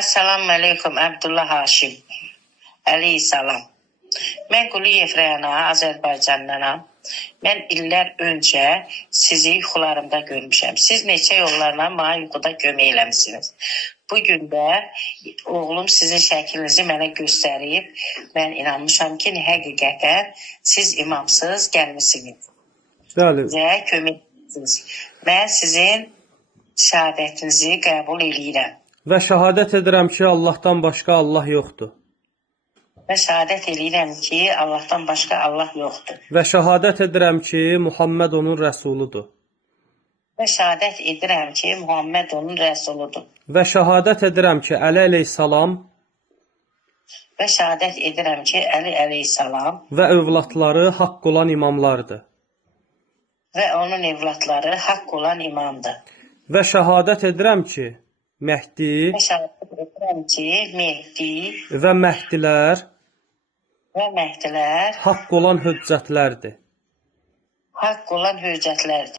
Assalamu aleykum, Abdullah Haşim. Əleyhissalam. Mən Quliyev rəyana, Azərbaycandanam. Mən illər öncə sizi yuxularımda görmüşəm. Siz neçə yollarla mənə yuxuda kömək eləmişsiniz. Bugün də oğlum sizin şəklinizi mənə göstərib. Mən inanmışam ki, həqiqətən siz imamsız gəlmişsiniz. Bəli. Bizə kömək edirsiniz. Mən sizin şəhadətinizi qəbul edirəm. Və şəhadət edirəm ki, Allahdan başqa Allah yoxdur. Və şəhadət edirəm ki, Allahdan başqa Allah yoxdur. Və şəhadət edirəm ki, Muhammed onun rəsuludur. Və şəhadət edirəm ki, Muhammed onun rəsuludur. Və şəhadət edirəm ki, Əli əleyhissalam Və şəhadət edirəm ki, Əli əleyhissalam və övladları haqq olan imamlardır. və onun evladları haqq olan imamdır. Və şəhadət edirəm ki, Məhdi Və şəhadət edirəm ki, Mehdi və Məhdilər və Məhdilər haqq olan hüccətlərdir. haqq olan hüccətlərdir.